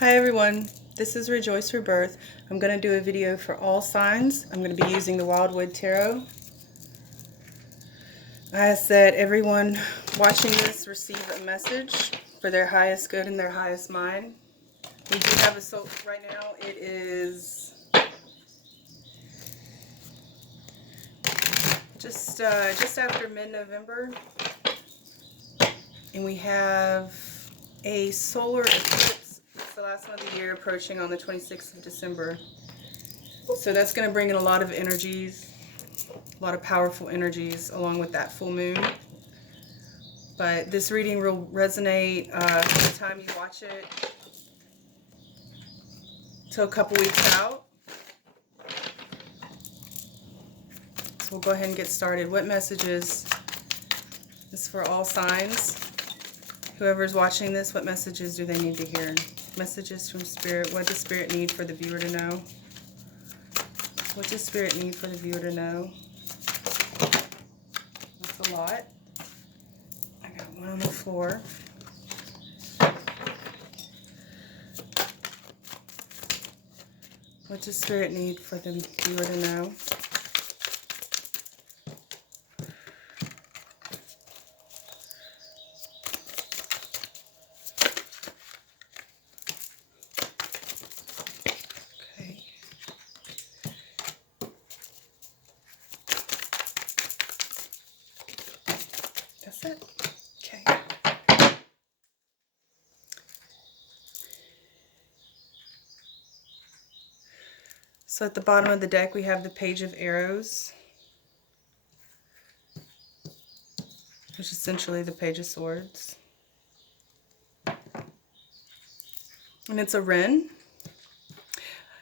Hi everyone, this is Rejoice Rebirth. I'm going to do a video for all signs. I'm going to be using the Wildwood Tarot. I ask that everyone watching this receive a message for their highest good and their highest mind. We do have a soul right now. It is just after mid-November, and we have a solar eclipse. It's the last one of the year, approaching on the 26th of December. So that's going to bring in a lot of energies, a lot of powerful energies along with that full moon. But this reading will resonate from the time you watch it till a couple weeks out. So we'll go ahead and get started. What messages is for all signs? Whoever's watching this, what messages do they need to hear? Messages from Spirit. What does Spirit need for the viewer to know? What does Spirit need for the viewer to know? That's a lot. I got one on the floor. What does Spirit need for the viewer to know? Okay. That's it. Okay. So at the bottom of the deck we have the Page of Arrows, which is essentially the Page of Swords. And it's a wren.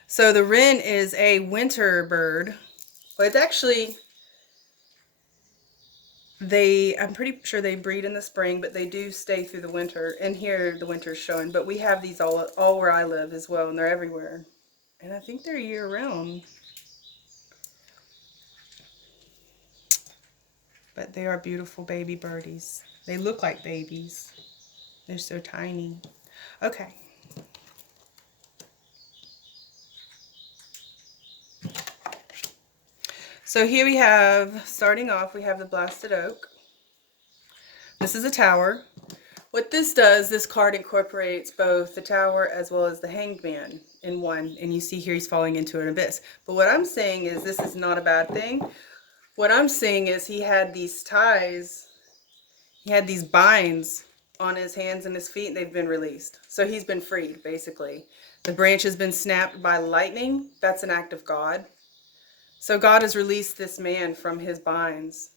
So the wren is a winter bird. Well, it's actually, I'm pretty sure they breed in the spring, but they do stay through the winter. And here the winter's showing. But we have these all where I live as well, and they're everywhere. And I think they're year-round. But they are beautiful baby birdies. They look like babies. They're so tiny. Okay. So here we have, starting off, we have the Blasted Oak. This is a tower. What this does, this card incorporates both the tower as well as the Hanged Man in one. And you see here he's falling into an abyss. But what I'm saying is this is not a bad thing. What I'm saying is he had these ties, he had these binds on his hands and his feet, and they've been released. So he's been freed, basically. The branch has been snapped by lightning. That's an act of God. So God has released this man from his binds.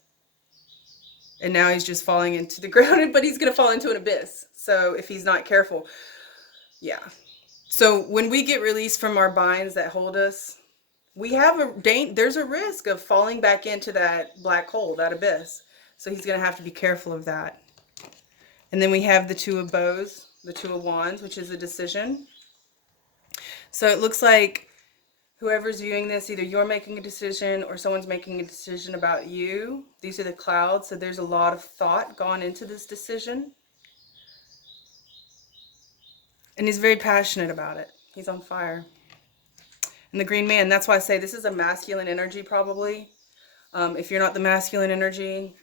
And now he's just falling into the ground, but he's going to fall into an abyss. So if he's not careful, yeah. So when we get released from our binds that hold us, we have there's a risk of falling back into that black hole, that abyss. So he's going to have to be careful of that. And then we have the Two of Bows, the Two of Wands, which is a decision. So it looks like whoever's viewing this, either you're making a decision or someone's making a decision about you. These are the clouds, so there's a lot of thought gone into this decision. And he's very passionate about it. He's on fire. And the Green Man, that's why I say this is a masculine energy probably. If you're not the masculine energy.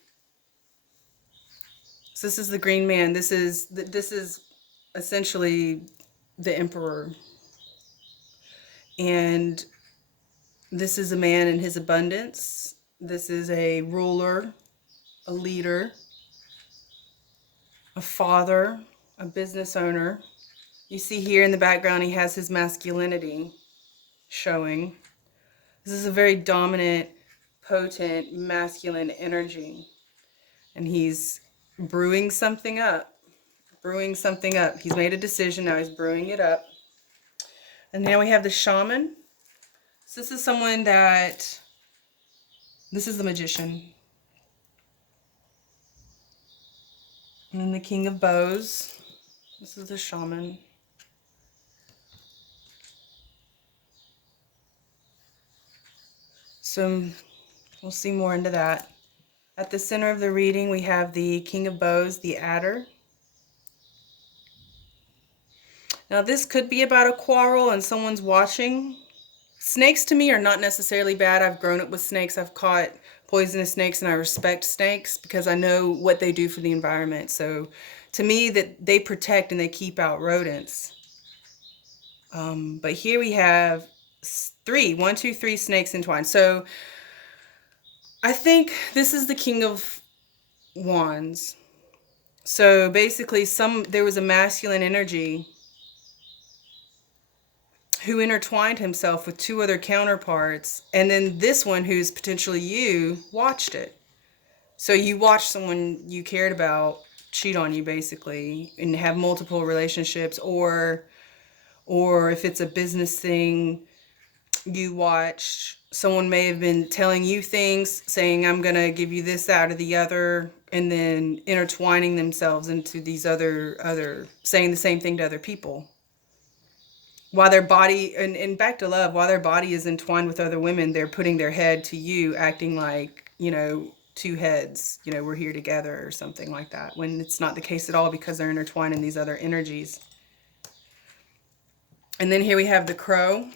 So this is the Green Man. This is essentially the Emperor. And this is a man in his abundance. This is a ruler, a leader, a father, a business owner. You see here in the background he has his masculinity showing. This is a very dominant, potent, masculine energy. And he's brewing something up. Brewing something up. He's made a decision, now he's brewing it up. And now we have the Shaman. So this is someone that, this is the Magician. And then the King of Bows. This is the Shaman. So we'll see more into that. At the center of the reading, we have the King of Bows, the Adder. Now this could be about a quarrel and someone's watching. Snakes to me are not necessarily bad. I've grown up with snakes. I've caught poisonous snakes and I respect snakes because I know what they do for the environment. So to me, that they protect and they keep out rodents. But here we have one, two, three snakes entwined. So I think this is the King of Wands. So basically there was a masculine energy who intertwined himself with two other counterparts, and then this one, who's potentially you, watched it. So you watched someone you cared about cheat on you, basically, and have multiple relationships, or if it's a business thing, you watched someone may have been telling you things, saying, I'm gonna give you this, out of the other, and then intertwining themselves into these other saying the same thing to other people. While their body, and back to love, while their body is entwined with other women, they're putting their head to you, acting like, two heads, we're here together or something like that, when it's not the case at all, because they're intertwined in these other energies. And then here we have the Crow.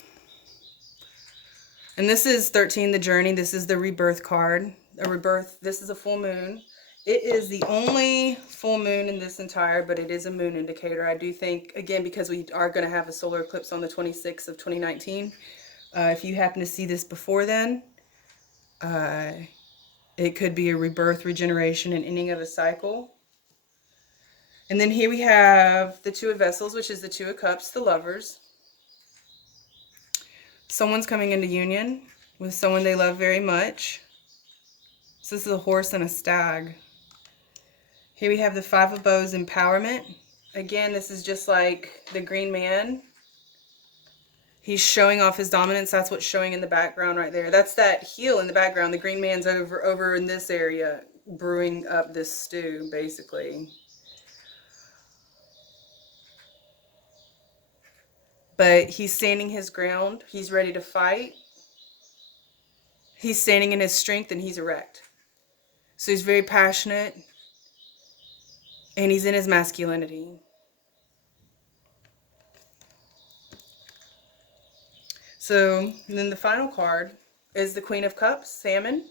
And this is 13, the Journey. This is the rebirth card. A rebirth, this is a full moon. It is the only full moon in this entire, but it is a moon indicator. I do think, again, because we are going to have a solar eclipse on the 26th of 2019, if you happen to see this before then, it could be a rebirth, regeneration, and ending of a cycle. And then here we have the Two of Vessels, which is the Two of Cups, the Lovers. Someone's coming into union with someone they love very much. So this is a horse and a stag. Here we have the Five of Bows, empowerment. Again, this is just like the Green Man. He's showing off his dominance. That's what's showing in the background right there. That's that heel in the background. The Green Man's over in this area, brewing up this stew, basically. But he's standing his ground. He's ready to fight. He's standing in his strength, and he's erect. So he's very passionate. And he's in his masculinity. So then the final card is the Queen of Cups, Salmon.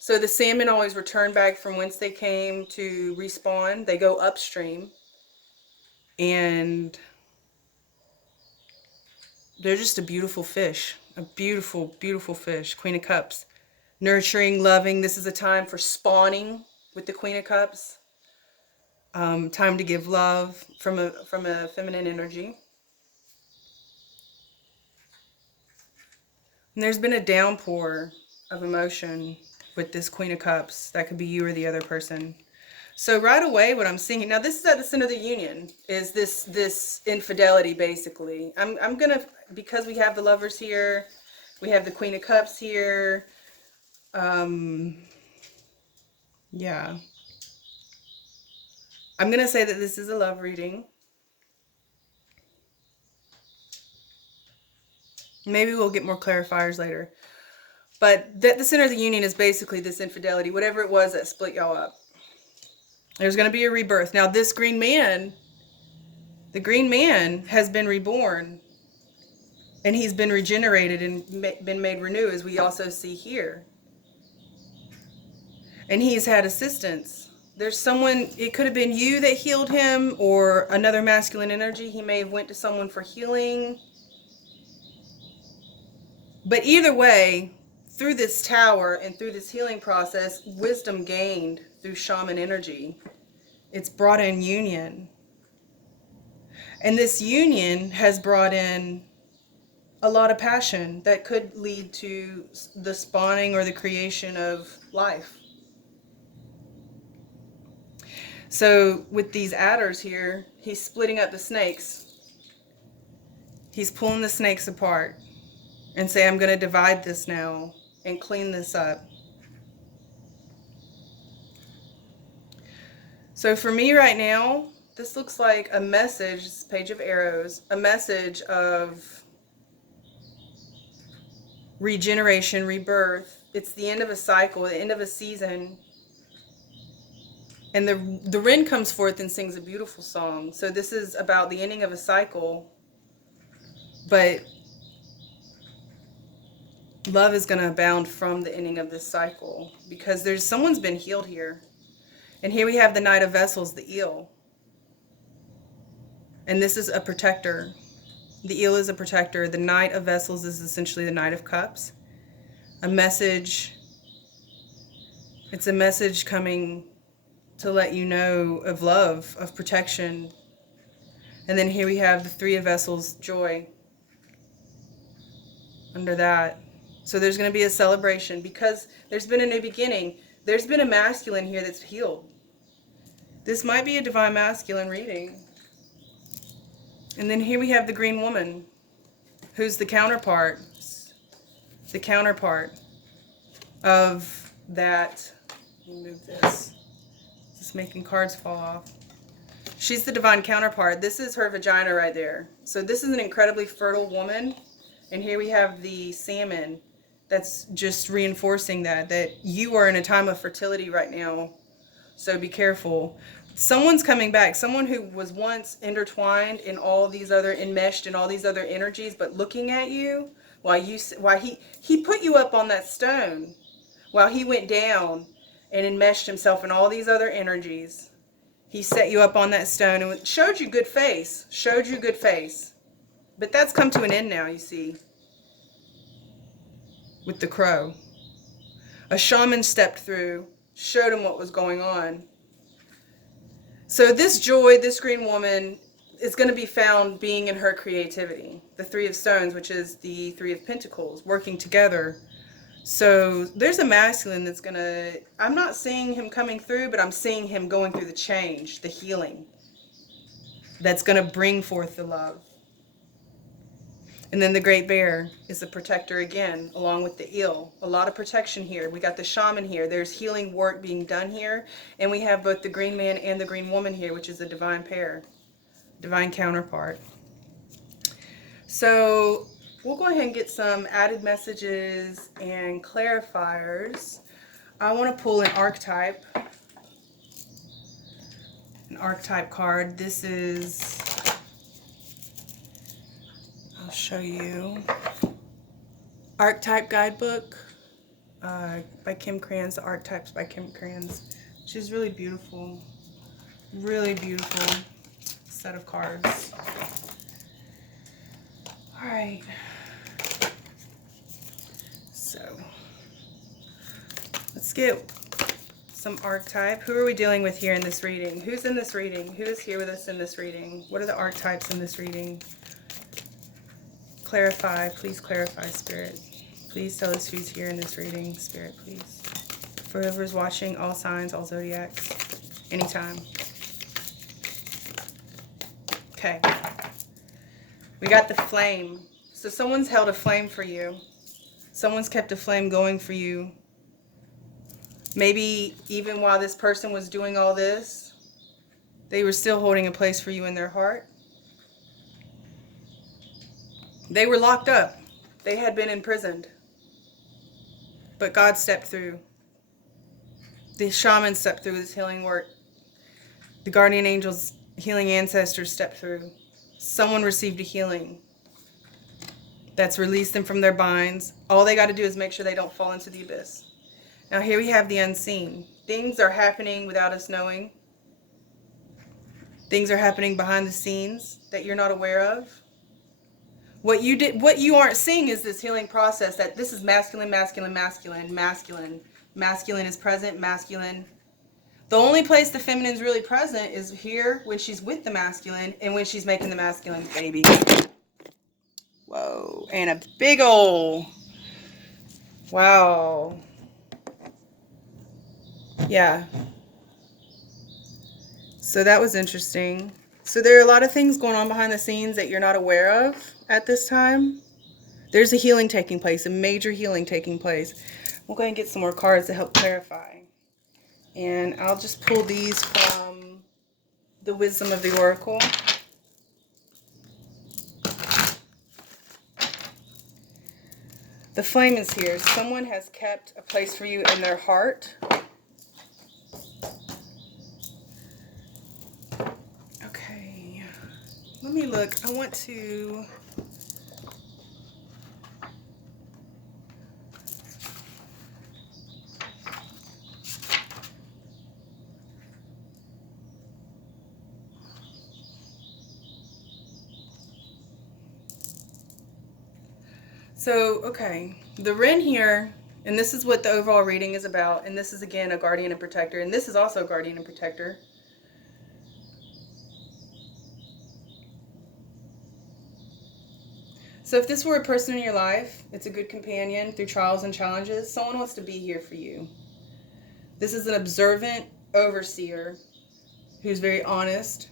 So the salmon always return back from whence they came to respawn. They go upstream. And they're just a beautiful fish. A beautiful, beautiful fish. Queen of Cups. Nurturing, loving. This is a time for spawning with the Queen of Cups. Time to give love from a feminine energy. And there's been a downpour of emotion with this Queen of Cups. That could be you or the other person. So right away, what I'm seeing, now this is at the center of the union, is this infidelity, basically. I'm going to, because we have the Lovers here, we have the Queen of Cups here, yeah. I'm going to say that this is a love reading. Maybe we'll get more clarifiers later. But the center of the union is basically this infidelity, whatever it was that split y'all up. There's going to be a rebirth. Now this Green Man, the Green Man has been reborn. And he's been regenerated and been made renew, as we also see here. And he's had assistance. There's someone, it could have been you that healed him, or another masculine energy. He may have went to someone for healing. But either way, through this tower and through this healing process, wisdom gained through shaman energy. It's brought in union. And this union has brought in a lot of passion that could lead to the spawning or the creation of life. So with these adders here, he's splitting up the snakes. He's pulling the snakes apart and say, I'm going to divide this now and clean this up. So for me right now, this looks like a message, this Page of Arrows, a message of regeneration, rebirth. It's the end of a cycle, the end of a season. And the wren comes forth and sings a beautiful song. So this is about the ending of a cycle But love is going to abound from the ending of this cycle, because someone's been healed here. And here we have the Knight of Vessels, the eel. And this is a protector. The eel is a protector. The Knight of Vessels is essentially the Knight of Cups. A message. It's a message coming to let you know of love, of protection. And then here we have the Three of Vessels, joy. Under that. So there's going to be a celebration because there's been a new beginning. There's been a masculine here that's healed. This might be a divine masculine reading. And then here we have the green woman, who's the counterpart. The counterpart of that. Let me move this. Just making cards fall off. She's the divine counterpart. This is her vagina right there. So this is an incredibly fertile woman. And here we have the salmon. That's just reinforcing that you are in a time of fertility right now. So be careful. Someone's coming back. Someone who was once intertwined in all these other, enmeshed in all these other energies, but looking at you while he put you up on that stone, while he went down and enmeshed himself in all these other energies. He set you up on that stone and showed you good face. Showed you good face. But that's come to an end now, you see. With the crow. A shaman stepped through, showed him what was going on. So this joy, this green woman, is going to be found being in her creativity. The Three of Stones, which is the Three of Pentacles, working together. So there's a masculine that's going to, I'm not seeing him coming through, but I'm seeing him going through the change, the healing. That's going to bring forth the love. And then the Great Bear is the protector again, along with the eel. A lot of protection here. We got the shaman here. There's healing work being done here. And we have both the green man and the green woman here, which is a divine pair. Divine counterpart. So we'll go ahead and get some added messages and clarifiers. I want to pull an archetype. An archetype card. This is... I'll show you. Archetype Guidebook by Kim Krans. The Archetypes by Kim Krans. She's really beautiful. Really beautiful set of cards. Alright. So, let's get some archetype. Who are we dealing with here in this reading? Who's in this reading? Who is here with us in this reading? What are the archetypes in this reading? Clarify, please clarify, Spirit. Please tell us who's here in this reading, Spirit, please. For whoever's watching, all signs, all zodiacs, anytime. Okay. We got the flame. So someone's held a flame for you. Someone's kept a flame going for you. Maybe even while this person was doing all this, they were still holding a place for you in their heart. They were locked up. They had been imprisoned. But God stepped through. The shaman stepped through his healing work. The guardian angels, healing ancestors stepped through. Someone received a healing that's released them from their binds. All they got to do is make sure they don't fall into the abyss. Now here we have the unseen. Things are happening without us knowing. Things are happening behind the scenes that you're not aware of. What you aren't seeing is this healing process, that this is masculine, masculine, masculine, masculine. Masculine is present, masculine. The only place the feminine is really present is here when she's with the masculine and when she's making the masculine baby. Whoa, and a big ol', wow. Yeah. So that was interesting. So there are a lot of things going on behind the scenes that you're not aware of at this time. There's a healing taking place, a major healing taking place. We'll go ahead and get some more cards to help clarify. And I'll just pull these from the Wisdom of the Oracle. The flame is here. Someone has kept a place for you in their heart. Okay. Let me look. I want to So, okay, the Wren here, and this is what the overall reading is about, and this is again a guardian and protector, and this is also a guardian and protector. So if this were a person in your life, it's a good companion through trials and challenges. Someone wants to be here for you. This is an observant overseer who's very honest.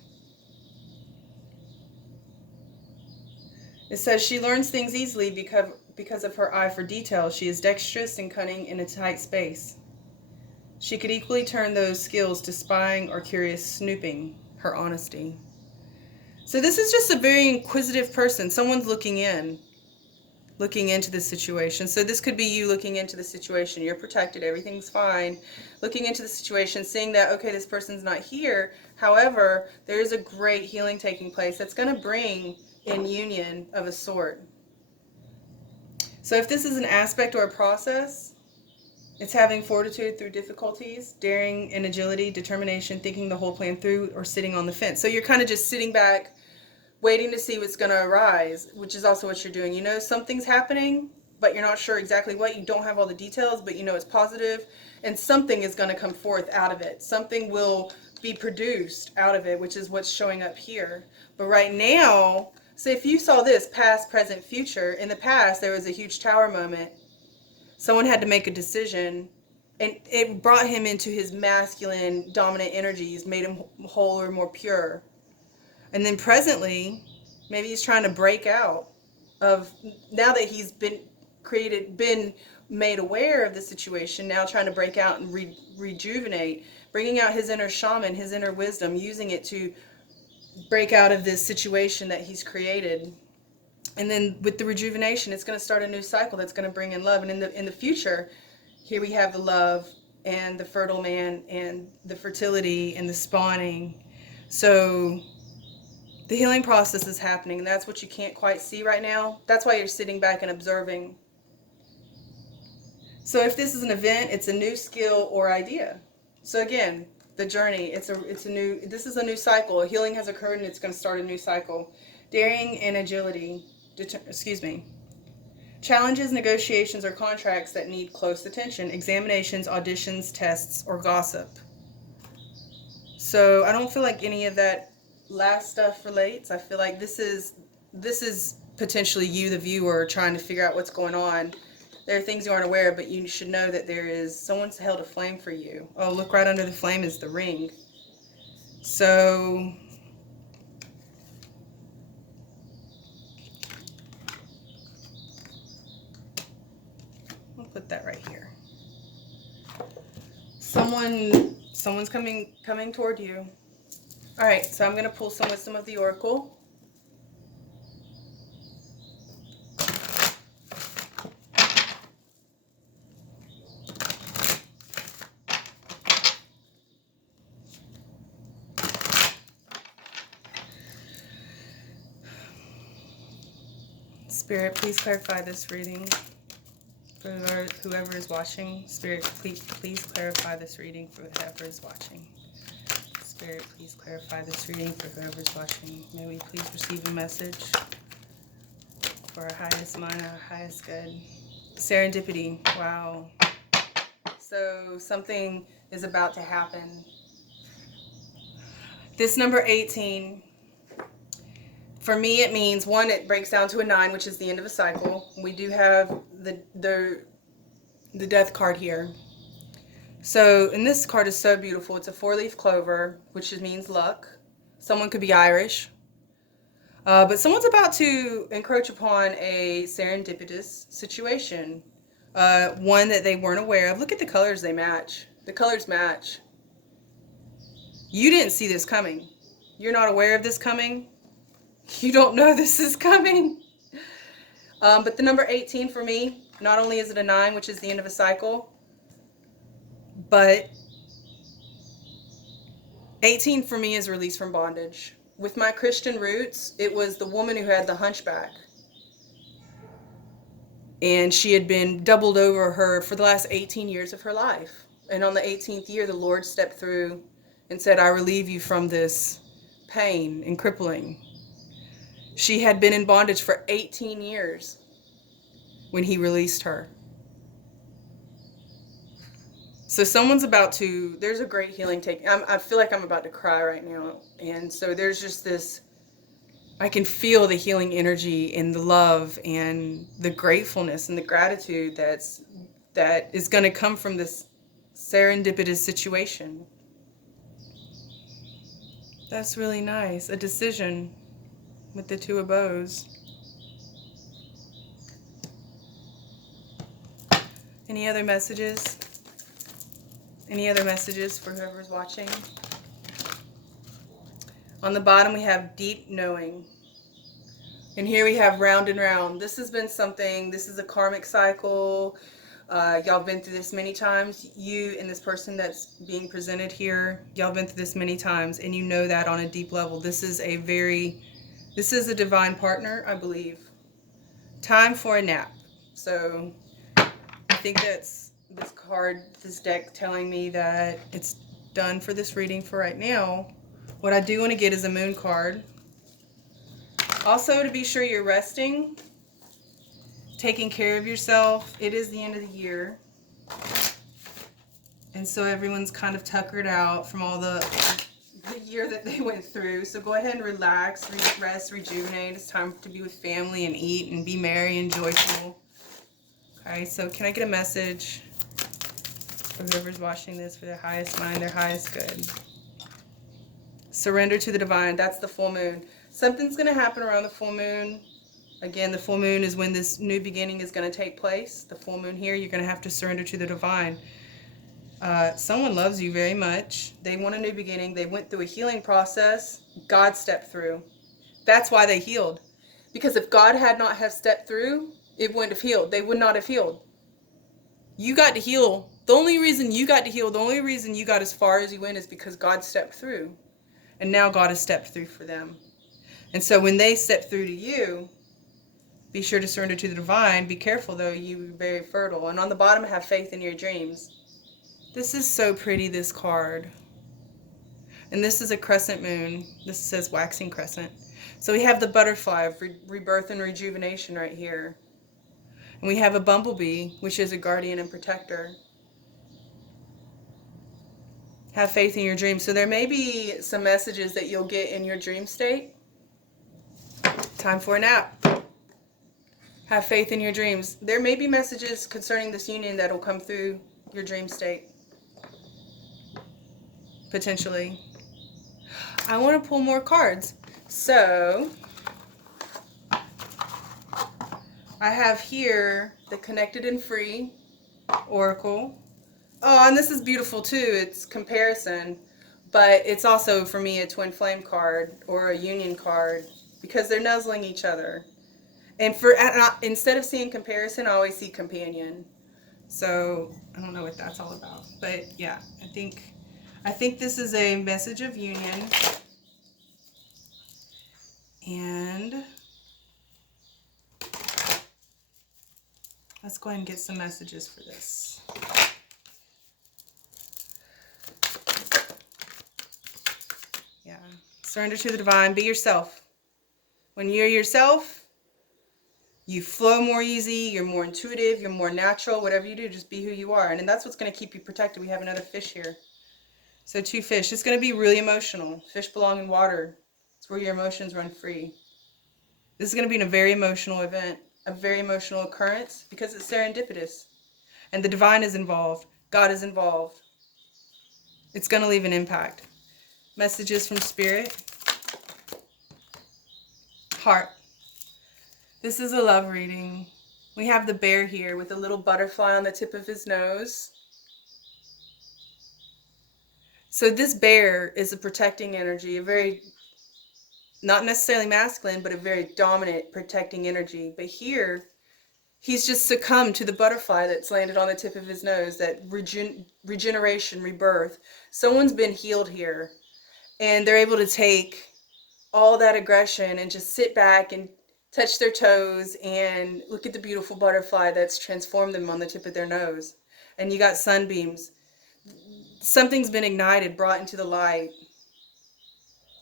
It says she learns things easily because of her eye for detail. She is dexterous and cunning in a tight space. She could equally turn those skills to spying or curious snooping, her honesty. So this is just a very inquisitive person. Someone's looking into the situation. So this could be you looking into the situation. You're protected. Everything's fine. Looking into the situation, seeing that, okay, this person's not here. However, there is a great healing taking place that's going to bring in union of a sort. So if this is an aspect or a process, it's having fortitude through difficulties, daring and agility, determination, thinking the whole plan through, or sitting on the fence. So you're kind of just sitting back, waiting to see what's going to arise, which is also what you're doing. You know something's happening, but you're not sure exactly what. You don't have all the details, but you know it's positive, and something is going to come forth out of it. Something will be produced out of it, which is what's showing up here. But right now, so if you saw this past, present, future, in the past there was a huge tower moment. Someone had to make a decision, and it brought him into his masculine, dominant energies, made him whole or more pure. And then presently, maybe he's trying to break out of, now that he's been made aware of the situation, now trying to break out and rejuvenate, bringing out his inner shaman, his inner wisdom, using it to break out of this situation that he's created. And then with the rejuvenation, it's going to start a new cycle that's going to bring in love. And in the future, here we have the love and the fertile man and the fertility and the spawning. So the healing process is happening, and that's what you can't quite see right now. That's why you're sitting back and observing. So if this is an event, it's a new skill or idea. So again, the journey, this is a new cycle. A healing has occurred, and it's going to start a new cycle. Daring and agility, challenges, negotiations, or contracts that need close attention, examinations, auditions, tests, or gossip. So I don't feel like any of that last stuff relates. I feel like this is potentially you, the viewer, trying to figure out what's going on. There are things you aren't aware of, but you should know that someone's held a flame for you. Oh, look, right under the flame is the ring. So I'll put that right here. Someone's coming toward you. All right, so I'm going to pull some wisdom of the oracle. Spirit, please clarify this reading for whoever is watching. Spirit, please clarify this reading for whoever is watching. Spirit, please clarify this reading for whoever is watching. May we please receive a message for our highest mind, our highest good. Serendipity. Wow. So something is about to happen. This number 18, for me, it means, one, it breaks down to a 9, which is the end of a cycle. We do have the death card here. So, and this card is so beautiful. It's a 4-leaf clover, which means luck. Someone could be Irish. But someone's about to encroach upon a serendipitous situation. One that they weren't aware of. Look at the colors, they match. The colors match. You didn't see this coming. You're not aware of this coming. You don't know this is coming. But the number 18 for me, not only is it a 9, which is the end of a cycle, but 18 for me is release from bondage. With my Christian roots, it was the woman who had the hunchback. And she had been doubled over her for the last 18 years of her life. And on the 18th year, the Lord stepped through and said, I relieve you from this pain and crippling. She had been in bondage for 18 years. when he released her. So someone's about to, there's a great healing taking. I feel like I'm about to cry right now. And so there's just this, I can feel the healing energy and the love and the gratefulness and the gratitude that is going to come from this serendipitous situation. That's really nice. A decision with the Two of Bows. Any other messages? Any other messages for whoever's watching? On the bottom we have deep knowing. And here we have round and round. This has been something, this is a karmic cycle. Y'all been through this many times. You and this person that's being presented here, y'all been through this many times, and you know that on a deep level. This is a divine partner, I believe. Time for a nap. So I think that's this card, this deck telling me that it's done for this reading for right now. What I do want to get is a moon card. Also, to be sure you're resting, taking care of yourself. It is the end of the year. And so everyone's kind of tuckered out from all the year that they went through. So go ahead and relax, rest, rejuvenate. It's time to be with family and eat and be merry and joyful. Okay, so can I get a message for whoever's watching this for their highest mind, their highest good? Surrender to the divine. That's the full moon. Something's going to happen around the full moon. Again, the full moon is when this new beginning is going to take place. The full moon here, you're going to have to surrender to the divine. Someone loves you very much. They want a new beginning. They went through a healing process. God stepped through. That's why they healed. Because if God had not have stepped through, it wouldn't have healed. They would not have healed. You got to heal. The only reason you got to heal, the only reason you got as far as you went is because God stepped through. And now God has stepped through for them. And so when they step through to you, be sure to surrender to the divine. Be careful, though, you're very fertile. And on the bottom, have faith in your dreams. This is so pretty, this card. And this is a crescent moon. This says waxing crescent. So we have the butterfly of rebirth and rejuvenation right here. And we have a bumblebee, which is a guardian and protector. Have faith in your dreams. So there may be some messages that you'll get in your dream state. Time for a nap. Have faith in your dreams. There may be messages concerning this union that will come through your dream state. Potentially. I want to pull more cards. So, I have here the Connected and Free Oracle. Oh, and this is beautiful too. It's comparison. But it's also, for me, a twin flame card or a union card because they're nuzzling each other. And instead of seeing comparison, I always see companion. So I don't know what that's all about. But yeah, I think this is a message of union. And let's go ahead and get some messages for this. Yeah. Surrender to the divine. Be yourself. When you're yourself, you flow more easy, you're more intuitive, you're more natural. Whatever you do, just be who you are. And that's what's going to keep you protected. We have another fish here. So 2 fish. It's going to be really emotional. Fish belong in water. It's where your emotions run free. This is going to be a very emotional event, a very emotional occurrence because it's serendipitous. And the divine is involved. God is involved. It's going to leave an impact. Messages from Spirit. Heart. This is a love reading. We have the bear here with a little butterfly on the tip of his nose. So this bear is a protecting energy, a very, not necessarily masculine, but a very dominant protecting energy. But here, he's just succumbed to the butterfly that's landed on the tip of his nose, that regeneration, rebirth. Someone's been healed here, and they're able to take all that aggression and just sit back and touch their toes and look at the beautiful butterfly that's transformed them on the tip of their nose. And you got sunbeams. Something's been ignited, brought into the light.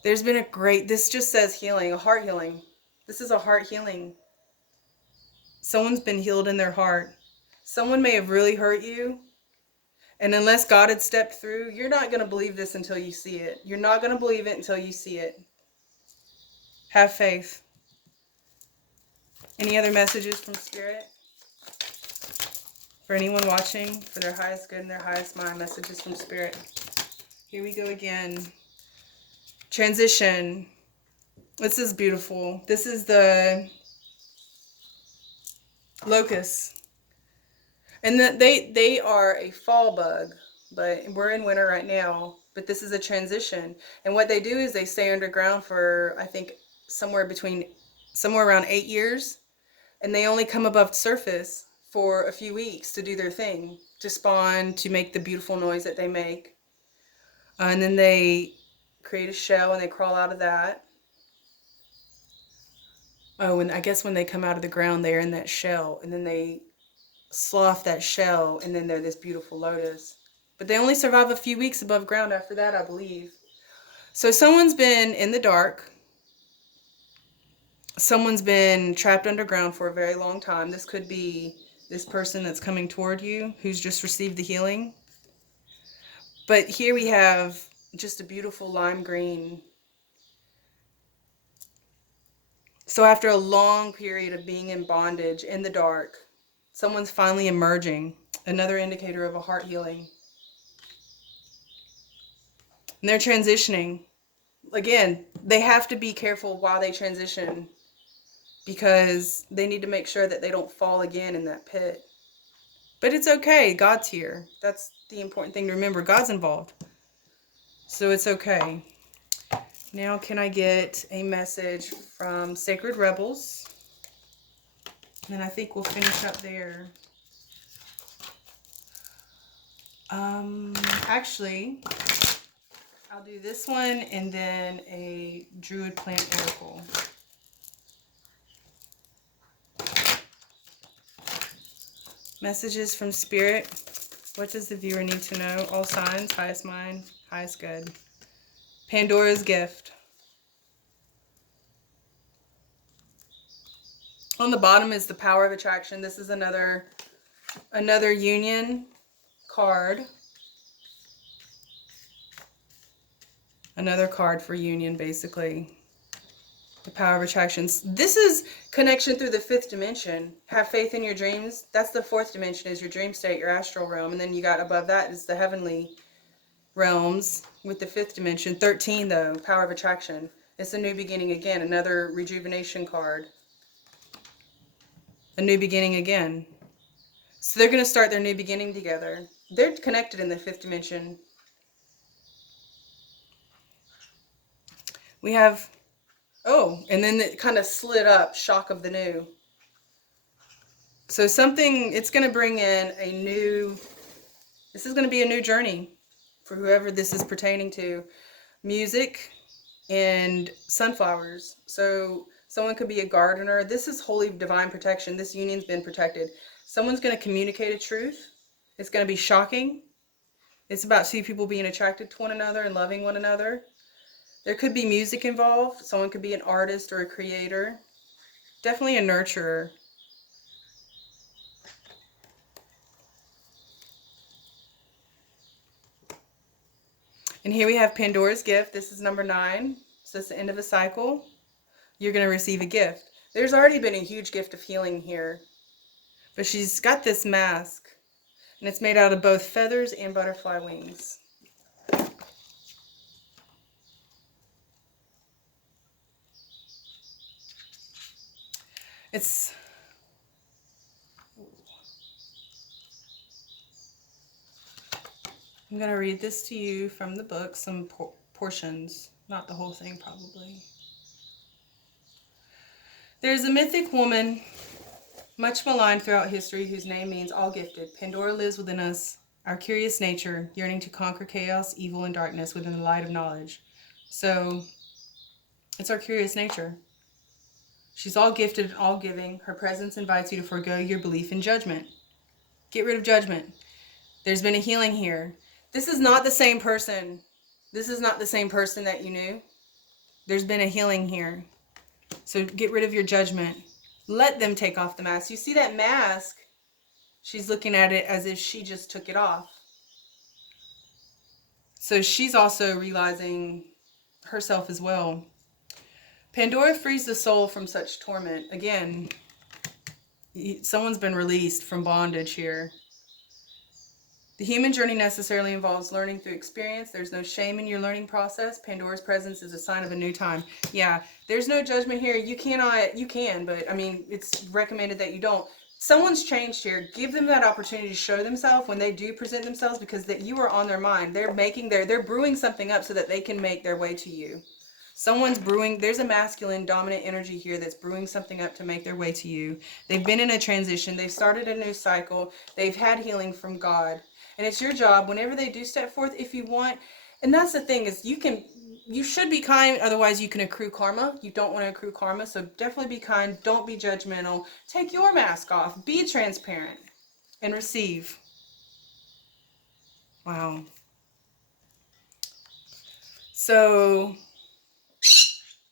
There's been this just says healing, a heart healing. This is a heart healing. Someone's been healed in their heart. Someone may have really hurt you. And unless God had stepped through, you're not going to believe this until you see it. You're not going to believe it until you see it. Have faith. Any other messages from Spirit? For anyone watching, for their highest good and their highest mind, messages from Spirit. Here we go again. Transition. This is beautiful. This is the locust. And they are a fall bug, but we're in winter right now. But this is a transition. And what they do is they stay underground for, I think, somewhere around 8 years. And they only come above the surface for a few weeks to do their thing, to spawn, to make the beautiful noise that they make. And then they create a shell and they crawl out of that. Oh, and I guess when they come out of the ground, they're in that shell. And then they slough that shell, and then they're this beautiful lotus. But they only survive a few weeks above ground after that, I believe. So someone's been in the dark. Someone's been trapped underground for a very long time. This could be this person that's coming toward you who's just received the healing. But here we have just a beautiful lime green. So after a long period of being in bondage, in the dark, someone's finally emerging. Another indicator of a heart healing. And they're transitioning. Again, they have to be careful while they transition, because they need to make sure that they don't fall again in that pit. But it's okay. God's here. That's the important thing to remember. God's involved. So it's okay. Now can I get a message from Sacred Rebels? And I think we'll finish up there. Actually, I'll do this one and then a Druid Plant Oracle. Messages from Spirit. What does the viewer need to know? All signs, highest mind, highest good. Pandora's gift. On the bottom is the power of attraction. This is another union card. Another card for union, basically. The power of attractions. This is connection through the 5th dimension. Have faith in your dreams. That's the 4th dimension, is your dream state, your astral realm. And then you got above that is the heavenly realms with the 5th dimension. 13 though, power of attraction. It's a new beginning again. Another rejuvenation card. A new beginning again. So they're going to start their new beginning together. They're connected in the 5th dimension. We have, oh, and then it kind of slid up, shock of the new. So something, it's going to bring in a new, this is going to be a new journey for whoever this is pertaining to. Music and sunflowers. So someone could be a gardener. This is holy divine protection. This union's been protected. Someone's going to communicate a truth. It's going to be shocking. It's about 2 people being attracted to one another and loving one another. There could be music involved. Someone could be an artist or a creator. Definitely a nurturer. And here we have Pandora's gift. This is number 9. So it's the end of a cycle. You're going to receive a gift. There's already been a huge gift of healing here. But she's got this mask. And it's made out of both feathers and butterfly wings. I'm going to read this to you from the book, some portions, not the whole thing probably. There's a mythic woman, much maligned throughout history, whose name means all gifted. Pandora lives within us, our curious nature, yearning to conquer chaos, evil, and darkness within the light of knowledge. So, it's our curious nature. She's all gifted and all giving. Her presence invites you to forego your belief in judgment. Get rid of judgment. There's been a healing here. This is not the same person. This is not the same person that you knew. There's been a healing here. So get rid of your judgment. Let them take off the mask. You see that mask? She's looking at it as if she just took it off. So she's also realizing herself as well. Pandora frees the soul from such torment. Again, someone's been released from bondage here. The human journey necessarily involves learning through experience. There's no shame in your learning process. Pandora's presence is a sign of a new time. Yeah, there's no judgment here. You can, but I mean, it's recommended that you don't. Someone's changed here. Give them that opportunity to show themselves when they do present themselves, because that you are on their mind. They're brewing something up so that they can make their way to you. Someone's brewing, there's a masculine dominant energy here that's brewing something up to make their way to you. They've been in a transition. They've started a new cycle. They've had healing from God. And it's your job whenever they do step forth, if you want. And that's the thing, is you should be kind, otherwise you can accrue karma. You don't want to accrue karma, so definitely be kind. Don't be judgmental. Take your mask off. Be transparent and receive. Wow. So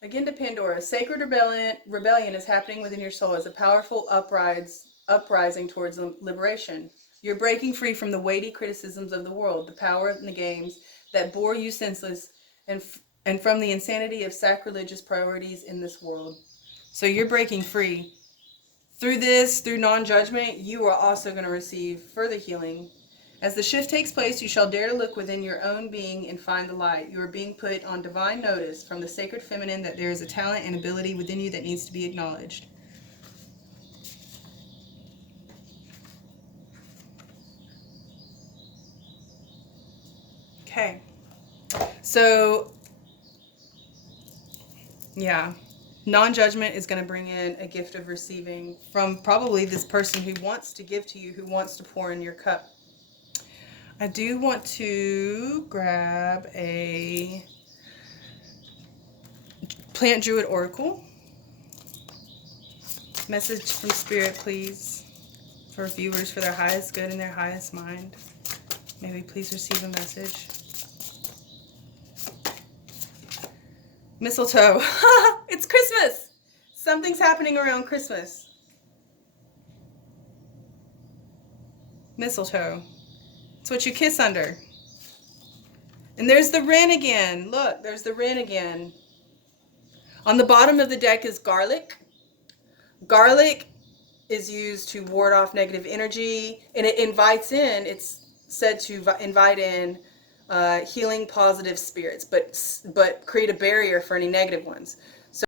again, to Pandora, sacred rebellion is happening within your soul as a powerful uprising towards liberation. You're breaking free from the weighty criticisms of the world, the power and the games that bore you senseless, and from the insanity of sacrilegious priorities in this world. So you're breaking free. Through this, through non-judgment, you are also going to receive further healing. As the shift takes place, you shall dare to look within your own being and find the light. You are being put on divine notice from the sacred feminine that there is a talent and ability within you that needs to be acknowledged. Okay. So, yeah. Non-judgment is going to bring in a gift of receiving from probably this person who wants to give to you, who wants to pour in your cup. I do want to grab a Plant Druid Oracle. Message from Spirit, please, for viewers, for their highest good and their highest mind. May we please receive a message. Mistletoe. It's Christmas. Something's happening around Christmas. Mistletoe. It's what you kiss under. And there's the wren again. Look, there's the wren again. On the bottom of the deck is garlic. Garlic is used to ward off negative energy, and it invites in, it's said to invite in healing positive spirits, but create a barrier for any negative ones.